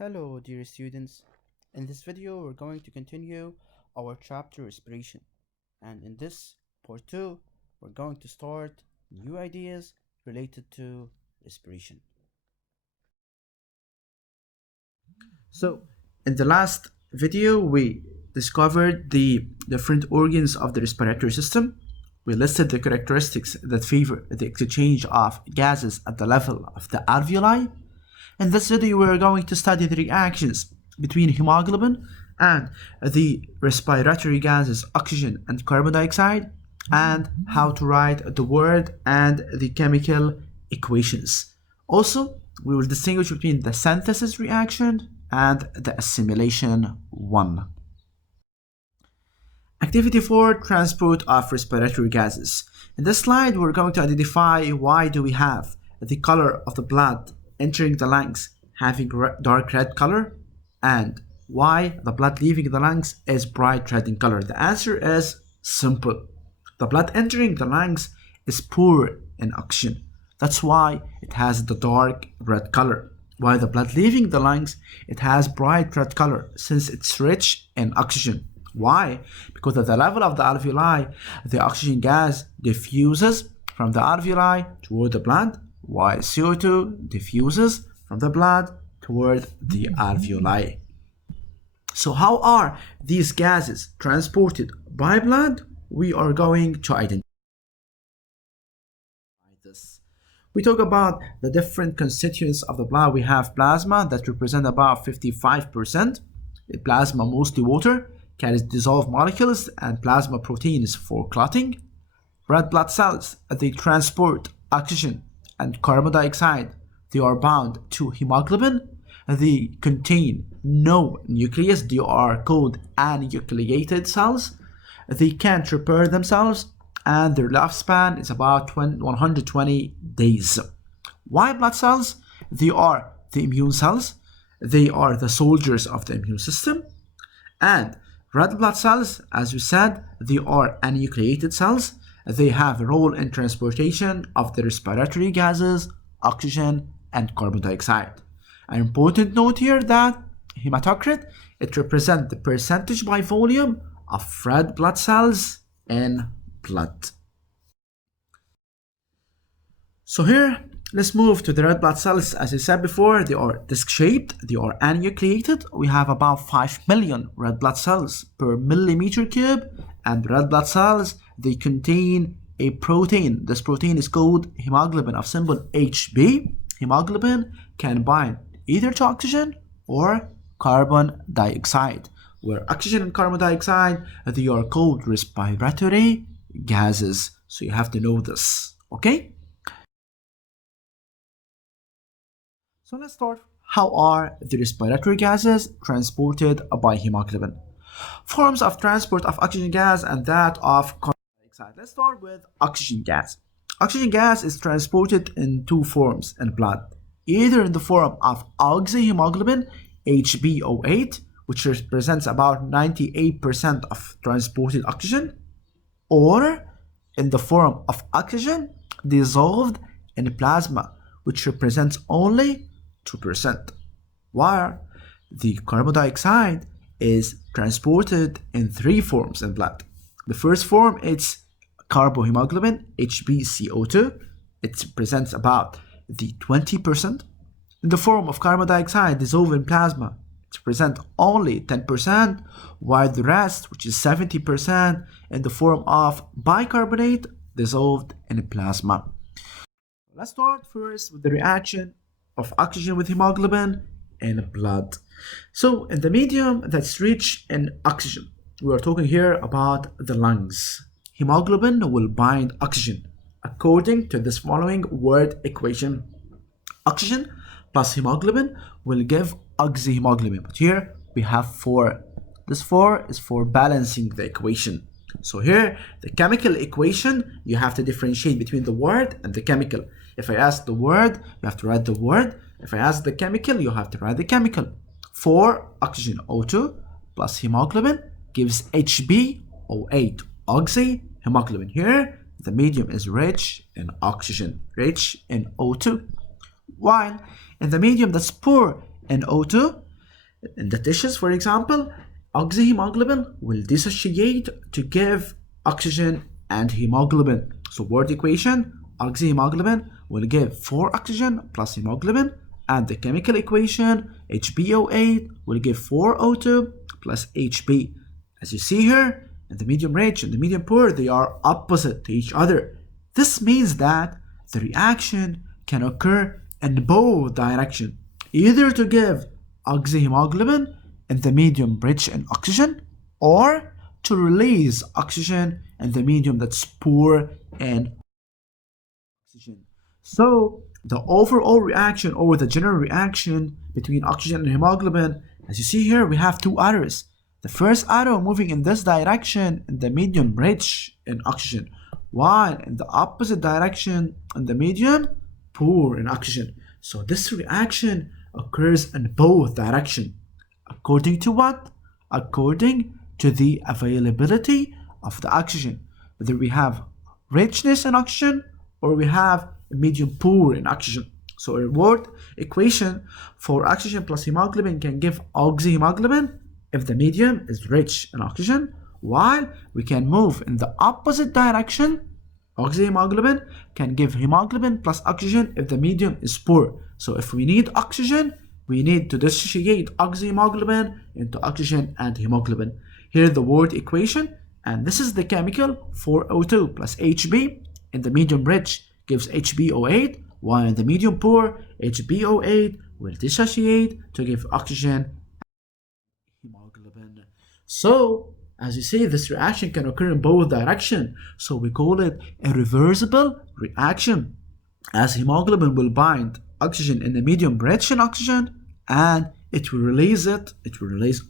Hello, dear students. In this video, we're going to continue our chapter Respiration. And in this part 2, we're going to start new ideas related to respiration. So, in the last video, we discovered the different organs of the respiratory system. We listed the characteristics that favor the exchange of gases at the level of the alveoli. In this video, we're going to study the reactions between hemoglobin and the respiratory gases oxygen and carbon dioxide, and how to write the word and the chemical equations. Also, we will distinguish between the synthesis reaction and the assimilation one. Activity 4, transport of respiratory gases. In this slide, we're going to identify why do we have the color of the blood entering the lungs having dark red color, and why the blood leaving the lungs is bright red in color. The answer is simple. The blood entering the lungs is poor in oxygen. That's why it has the dark red color. While the blood leaving the lungs, it has bright red color since it's rich in oxygen. Why? Because at the level of the alveoli, the oxygen gas diffuses from the alveoli toward the blood, while CO2 diffuses from the blood toward the alveoli. So how are these gases transported by blood? We are going to identify this. We talk about the different constituents of the blood. We have plasma that represent about 55%. Plasma, mostly water, carries dissolved molecules and plasma proteins for clotting. Red blood cells, they transport oxygen and carbon dioxide. They are bound to hemoglobin. They contain no nucleus. They are called anucleated cells. They can't repair themselves, and their lifespan is about 120 days. White blood cells, they are the immune cells. They are the soldiers of the immune system. And red blood cells, as we said, they are anucleated cells. They have a role in transportation of the respiratory gases, oxygen, and carbon dioxide. An important note here that hematocrit, it represents the percentage by volume of red blood cells in blood. So here, let's move to the red blood cells. As I said before, they are disc-shaped, they are anucleated. We have about 5 million red blood cells per millimeter cube, and red blood cells, they contain a protein. This protein is called hemoglobin of symbol Hb. Hemoglobin can bind either to oxygen or carbon dioxide, where oxygen and carbon dioxide, they are called respiratory gases. So you have to know this, okay? So let's start. How are the respiratory gases transported by hemoglobin? Forms of transport of oxygen gas and that of carbon dioxide. Let's start with oxygen gas. Oxygen gas is transported in two forms in blood, either in the form of oxyhemoglobin, HbO8, which represents about 98% of transported oxygen, or in the form of oxygen dissolved in plasma, which represents only 2%. While the carbon dioxide is transported in three forms in blood. The first form is carbohemoglobin, HbCO2. It represents about the 20%. In the form of carbon dioxide dissolved in plasma, it represents only 10%, while the rest, which is 70%, in the form of bicarbonate dissolved in plasma. Let's start first with the reaction of oxygen with hemoglobin in blood. So in the medium that's rich in oxygen, we are talking here about the lungs. Hemoglobin will bind oxygen according to this following word equation. Oxygen plus hemoglobin will give oxyhemoglobin. But here we have 4. This 4 is for balancing the equation. So here, the chemical equation, you have to differentiate between the word and the chemical. If I ask the word, you have to write the word. If I ask the chemical, you have to write the chemical. 4 oxygen O2 plus hemoglobin gives HbO8, oxyhemoglobin. Here, the medium is rich in oxygen, rich in O2. While in the medium that's poor in O2, In the tissues, for example, oxyhemoglobin will dissociate to give oxygen and hemoglobin. So word equation, oxyhemoglobin will give 4 oxygen plus hemoglobin, and the chemical equation, HbO8 will give 4O2 plus Hb. As you see here, in the medium rich and the medium poor, they are opposite to each other. This means that the reaction can occur in both directions, either to give oxyhemoglobin in the medium rich in oxygen, or to release oxygen in the medium that's poor in oxygen. So the overall reaction or the general reaction between oxygen and hemoglobin, as you see here, we have 2 arrows. The first arrow moving in this direction in the medium rich in oxygen, while in the opposite direction in the medium poor in oxygen. So this reaction occurs in both directions. According to what? According to the availability of the oxygen. Whether we have richness in oxygen or we have medium poor in oxygen. So a word equation for oxygen plus hemoglobin can give oxyhemoglobin if the medium is rich in oxygen, while we can move in the opposite direction. Oxyhemoglobin can give hemoglobin plus oxygen if the medium is poor. So if we need oxygen, we need to dissociate oxyhemoglobin into oxygen and hemoglobin. Here the word equation, and this is the chemical 4O2 plus Hb. In the medium rich gives HbO8, while in the medium poor, HbO8 will dissociate to give oxygen and hemoglobin. So, as you see, this reaction can occur in both directions. So we call it a reversible reaction, as hemoglobin will bind oxygen in the medium rich in oxygen, and it will release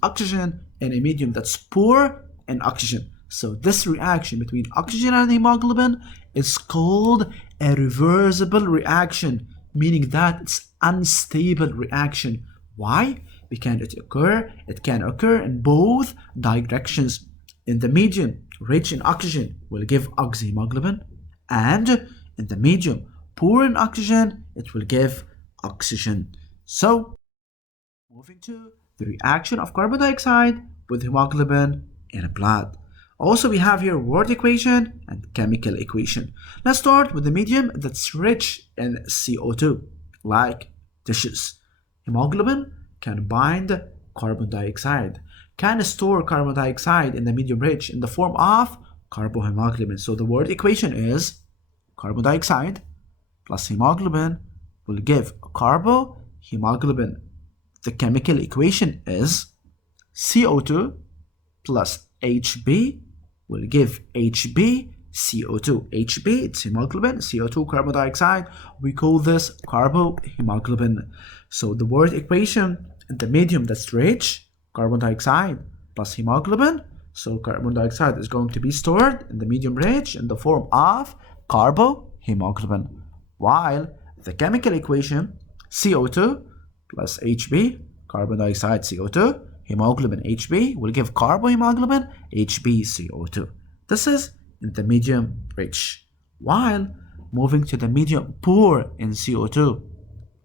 oxygen in a medium that's poor in oxygen. So this reaction between oxygen and hemoglobin is called a reversible reaction, meaning that it's unstable reaction. Why? Because it can occur in both directions. In the medium rich in oxygen will give oxyhemoglobin, and in the medium poor in oxygen it will give oxygen. So moving to the reaction of carbon dioxide with hemoglobin in blood. Also, we have here word equation and chemical equation. Let's start with the medium that's rich in CO2, like tissues. Hemoglobin can bind carbon dioxide, can store carbon dioxide in the medium rich in the form of carbohemoglobin. So the word equation is carbon dioxide plus hemoglobin will give carbohemoglobin. The chemical equation is CO2 plus Hb will give HbCO2. Hb, it's hemoglobin, CO2, carbon dioxide. We call this carbohemoglobin. So the word equation in the medium that's rich, carbon dioxide plus hemoglobin. So carbon dioxide is going to be stored in the medium rich in the form of carbohemoglobin. While the chemical equation, CO2 plus Hb, carbon dioxide CO2, hemoglobin Hb will give carbohemoglobin HbCO2. This is in the medium rich. While moving to the medium poor in CO2,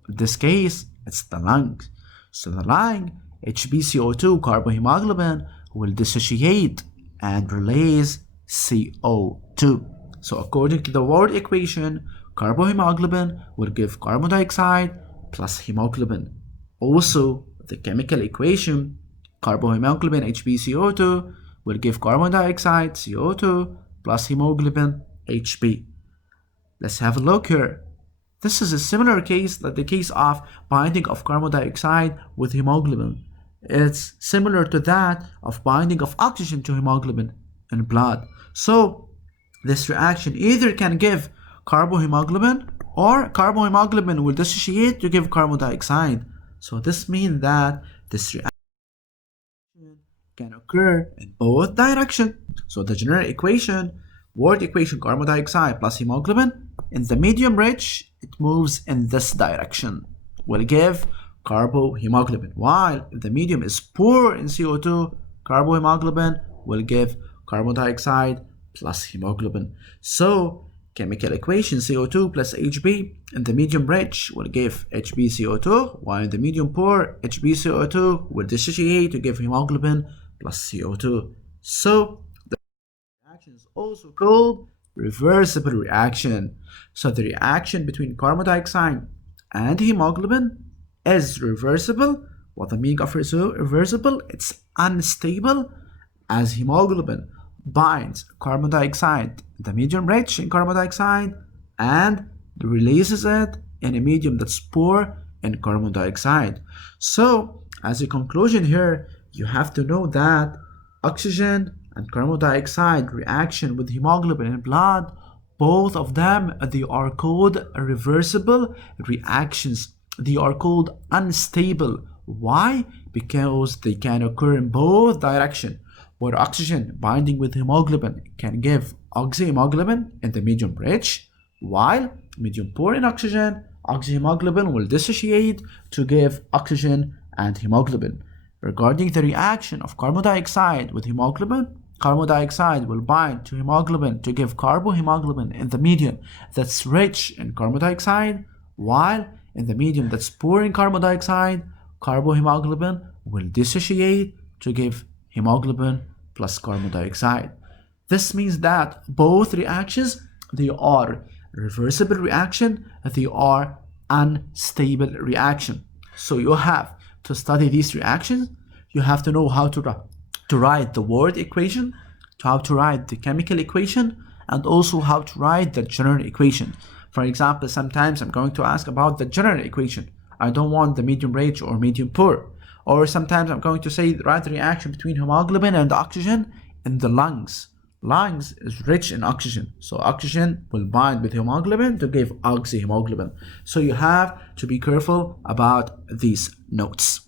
in this case it's the lungs. So the lung, HbCO2, carbohemoglobin will dissociate and release CO2. So according to the word equation, carbohemoglobin will give carbon dioxide plus hemoglobin. Also, the chemical equation, carbohemoglobin HbCO2 will give carbon dioxide CO2 plus hemoglobin Hb. Let's have a look here. This is a similar case like the case of binding of carbon dioxide with hemoglobin. It's similar to that of binding of oxygen to hemoglobin in blood. So this reaction either can give carbohemoglobin or carbohemoglobin will dissociate to give carbon dioxide. So this means that this reaction can occur in both directions. So the general equation, word equation, carbon dioxide plus hemoglobin, in the medium rich, it moves in this direction, will give carbohemoglobin. While if the medium is poor in CO2, carbohemoglobin will give carbon dioxide plus hemoglobin. So chemical equation CO2 plus Hb. In the medium rich will give HbCO2, while in the medium poor HbCO2 will dissociate to give hemoglobin plus CO2. So the reaction is also called reversible reaction. So the reaction between carbon dioxide and hemoglobin is reversible. What the meaning of reversible? It's unstable, as hemoglobin binds carbon dioxide, the medium rich in carbon dioxide, and releases it in a medium that's poor in carbon dioxide. So as a conclusion here, you have to know that oxygen and carbon dioxide reaction with hemoglobin in blood, both of them, they are called reversible reactions. They are called unstable. Why? Because they can occur in both directions, where oxygen binding with hemoglobin can give oxyhemoglobin in the medium rich, while medium poor in oxygen, oxyhemoglobin will dissociate to give oxygen and hemoglobin. Regarding the reaction of carbon dioxide with hemoglobin, carbon dioxide will bind to hemoglobin to give carbohemoglobin in the medium that's rich in carbon dioxide, while in the medium that's poor in carbon dioxide, carbohemoglobin will dissociate to give hemoglobin plus carbon dioxide. This means that both reactions, they are reversible reaction, they are unstable reaction. So you have to study these reactions. You have to know how to write the word equation, how to write the chemical equation, and also how to write the general equation. For example, sometimes I'm going to ask about the general equation. I don't want the medium rich or medium poor. Or sometimes I'm going to say write the reaction between hemoglobin and oxygen in the lungs. Lungs is rich in oxygen, so oxygen will bind with hemoglobin to give oxyhemoglobin. So you have to be careful about these notes.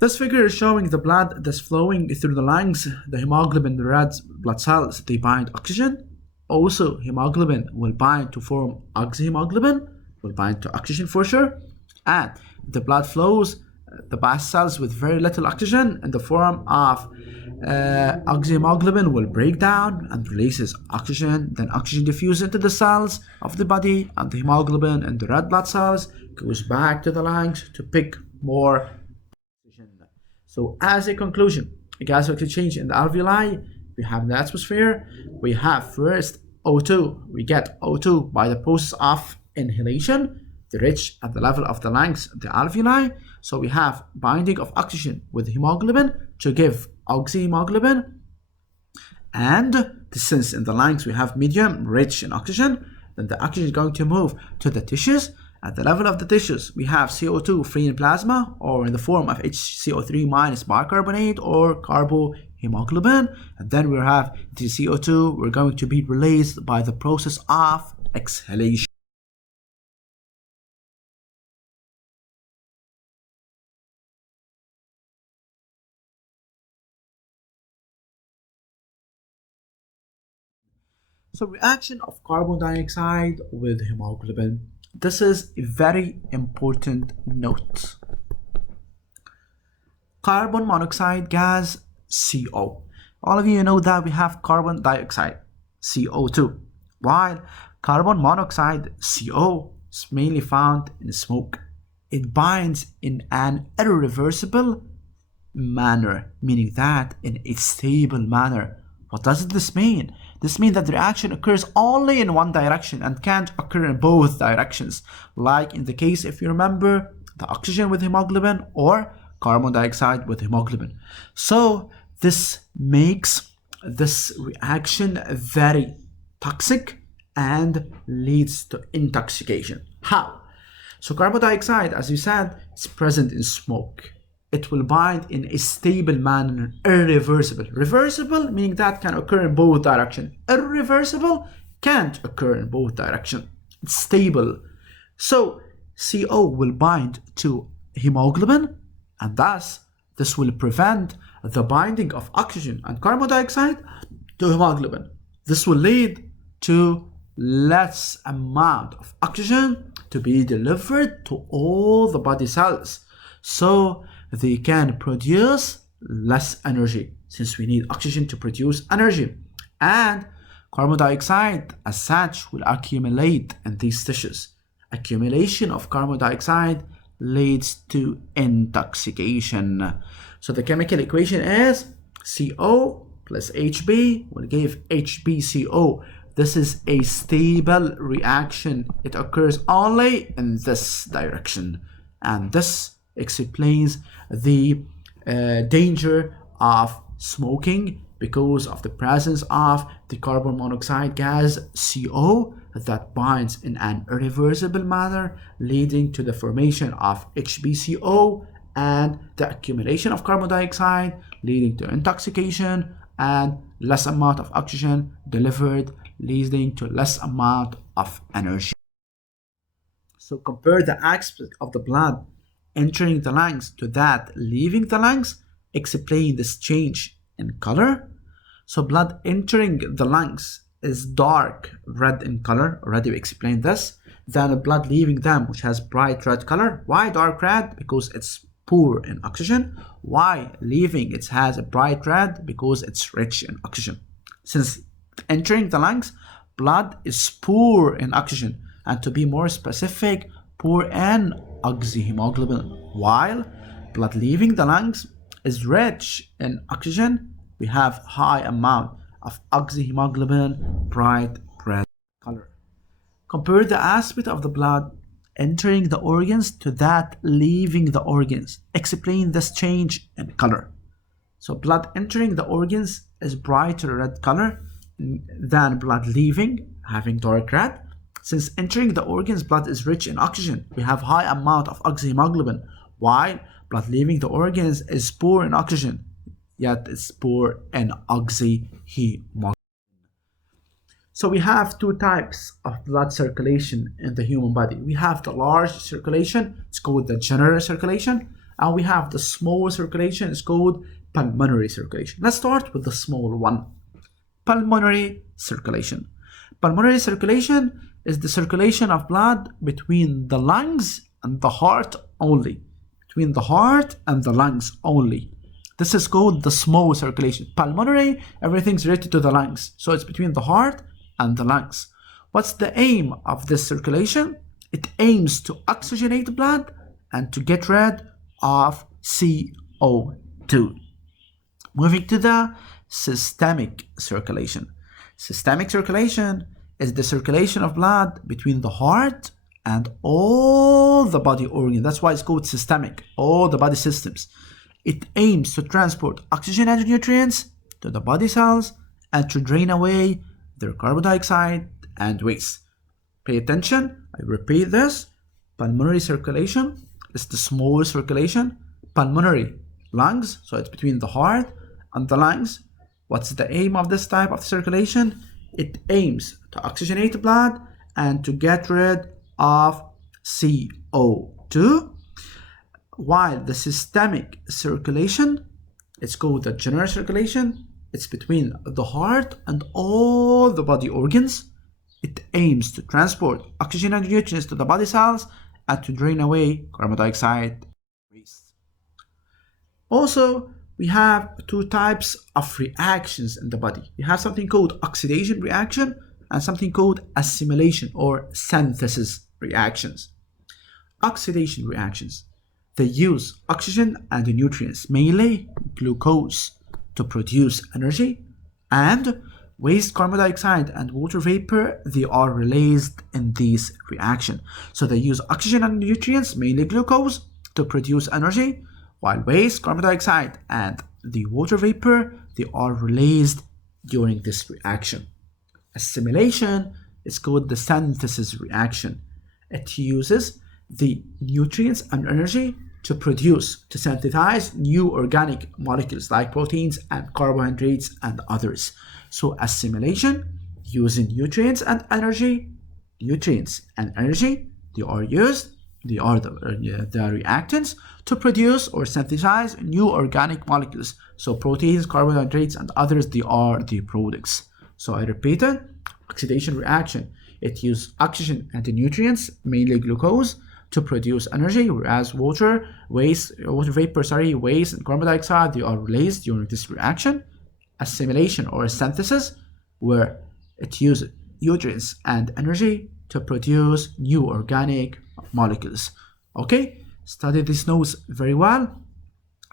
This figure is showing the blood that's flowing through the lungs. The hemoglobin, the red blood cells, they bind oxygen. Also, hemoglobin will bind to form oxyhemoglobin, will bind to oxygen for sure. And the blood flows, the bast cells with very little oxygen in the form of oxyhemoglobin will break down and releases oxygen. Then oxygen diffuses into the cells of the body, and the hemoglobin and the red blood cells goes back to the lungs to pick more oxygen. So as a conclusion, a gas exchange in the alveoli, we have the atmosphere. We have first O2. We get O2 by the process of inhalation, the rich at the level of the lungs, the alveoli. So we have binding of oxygen with hemoglobin to give oxyhemoglobin, and since in the lungs we have medium rich in oxygen, then the oxygen is going to move to the tissues. At the level of the tissues, we have CO2 free in plasma, or in the form of HCO3 minus bicarbonate or carbohemoglobin, and then we have the CO2 we're going to be released by the process of exhalation. So reaction of carbon dioxide with hemoglobin. This is a very important note. Carbon monoxide gas, CO. All of you know that we have carbon dioxide, CO2, while carbon monoxide, CO, is mainly found in smoke. It binds in an irreversible manner, meaning that in a stable manner. What does this mean? This means that the reaction occurs only in one direction and can't occur in both directions, like in the case, if you remember, the oxygen with hemoglobin or carbon dioxide with hemoglobin. So this makes this reaction very toxic and leads to intoxication. How? So carbon dioxide, as you said, is present in smoke. It will bind in a stable manner, irreversible. Reversible, meaning that can occur in both directions. Irreversible can't occur in both directions. It's stable. So CO will bind to hemoglobin, and thus this will prevent the binding of oxygen and carbon dioxide to hemoglobin. This will lead to less amount of oxygen to be delivered to all the body cells. So they can produce less energy, since we need oxygen to produce energy. And Carbon dioxide, as such, will accumulate in these tissues. Accumulation of carbon dioxide leads to intoxication. So the chemical equation is CO plus Hb will give HbCO. This is a stable reaction. It occurs only in this direction. And this explains the danger of smoking because of the presence of the carbon monoxide gas CO that binds in an irreversible manner, leading to the formation of HbCO and the accumulation of carbon dioxide, leading to intoxication and less amount of oxygen delivered, leading to less amount of energy. So compare the aspect of the blood entering the lungs to that leaving the lungs. Explain this change in color. So blood entering the lungs is dark red in color. Already we explained this. Then blood leaving them, which has bright red color. Why dark red? Because it's poor in oxygen. Why leaving it has a bright red? Because it's rich in oxygen. Since entering the lungs, blood is poor in oxygen, and to be more specific, poor in oxyhemoglobin. While blood leaving the lungs is rich in oxygen, we have high amount of oxyhemoglobin, bright red color. Compare the aspect of the blood entering the organs to that leaving the organs. Explain this change in color. So blood entering the organs is brighter red color than blood leaving, having dark red. Since entering the organs, blood is rich in oxygen. We have high amount of oxyhemoglobin, while blood leaving the organs is poor in oxygen, yet it's poor in oxyhemoglobin. So we have two types of blood circulation in the human body. We have the large circulation, it's called the general circulation, and we have the small circulation, it's called pulmonary circulation. Let's start with the small one. Pulmonary circulation. Pulmonary circulation is the circulation of blood between the lungs and the heart only. Between the heart and the lungs only. This is called the small circulation. Pulmonary, everything's related to the lungs. So it's between the heart and the lungs. What's the aim of this circulation? It aims to oxygenate blood and to get rid of CO2. Moving to the systemic circulation. Systemic circulation is the circulation of blood between the heart and all the body organs. That's why it's called systemic, all the body systems. It aims to transport oxygen and nutrients to the body cells and to drain away their carbon dioxide and waste. Pay attention, I repeat this. Pulmonary circulation is the small circulation. Pulmonary, lungs, so it's between the heart and the lungs. What's the aim of this type of circulation? It aims to oxygenate blood and to get rid of CO2. While the systemic circulation, it's called the general circulation, it's between the heart and all the body organs. It aims to transport oxygen and nutrients to the body cells and to drain away carbon dioxide waste. Also, we have two types of reactions in the body. We have something called oxidation reaction and something called assimilation or synthesis reactions. Oxidation reactions. They use oxygen and nutrients, mainly glucose, to produce energy, and waste carbon dioxide and water vapor, they are released in this reaction. So they use oxygen and nutrients, mainly glucose, to produce energy, while waste carbon dioxide and the water vapor, they are released during this reaction. Assimilation is called the synthesis reaction. It uses the nutrients and energy to synthesize new organic molecules like proteins and carbohydrates and others. So assimilation, using nutrients and energy, they are used, they are the reactants to produce or synthesize new organic molecules. So proteins, carbohydrates, and others, they are the products. So I repeat it, oxidation reaction, it uses oxygen and the nutrients, mainly glucose, to produce energy, whereas water vapor, waste and carbon dioxide, they are released during this reaction. Assimilation or synthesis, where It uses nutrients and energy to produce new organic molecules. Okay, study these notes very well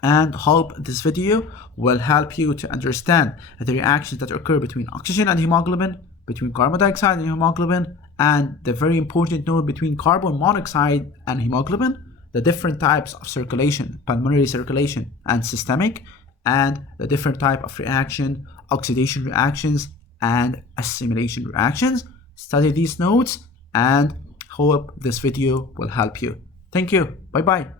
and hope this video will help you to understand the reactions that occur between oxygen and hemoglobin, between carbon dioxide and hemoglobin, and the very important note between carbon monoxide and hemoglobin, the different types of circulation, pulmonary circulation and systemic, and the different type of reaction, oxidation reactions and assimilation reactions. Study these notes and hope this video will help you. Thank you. Bye bye.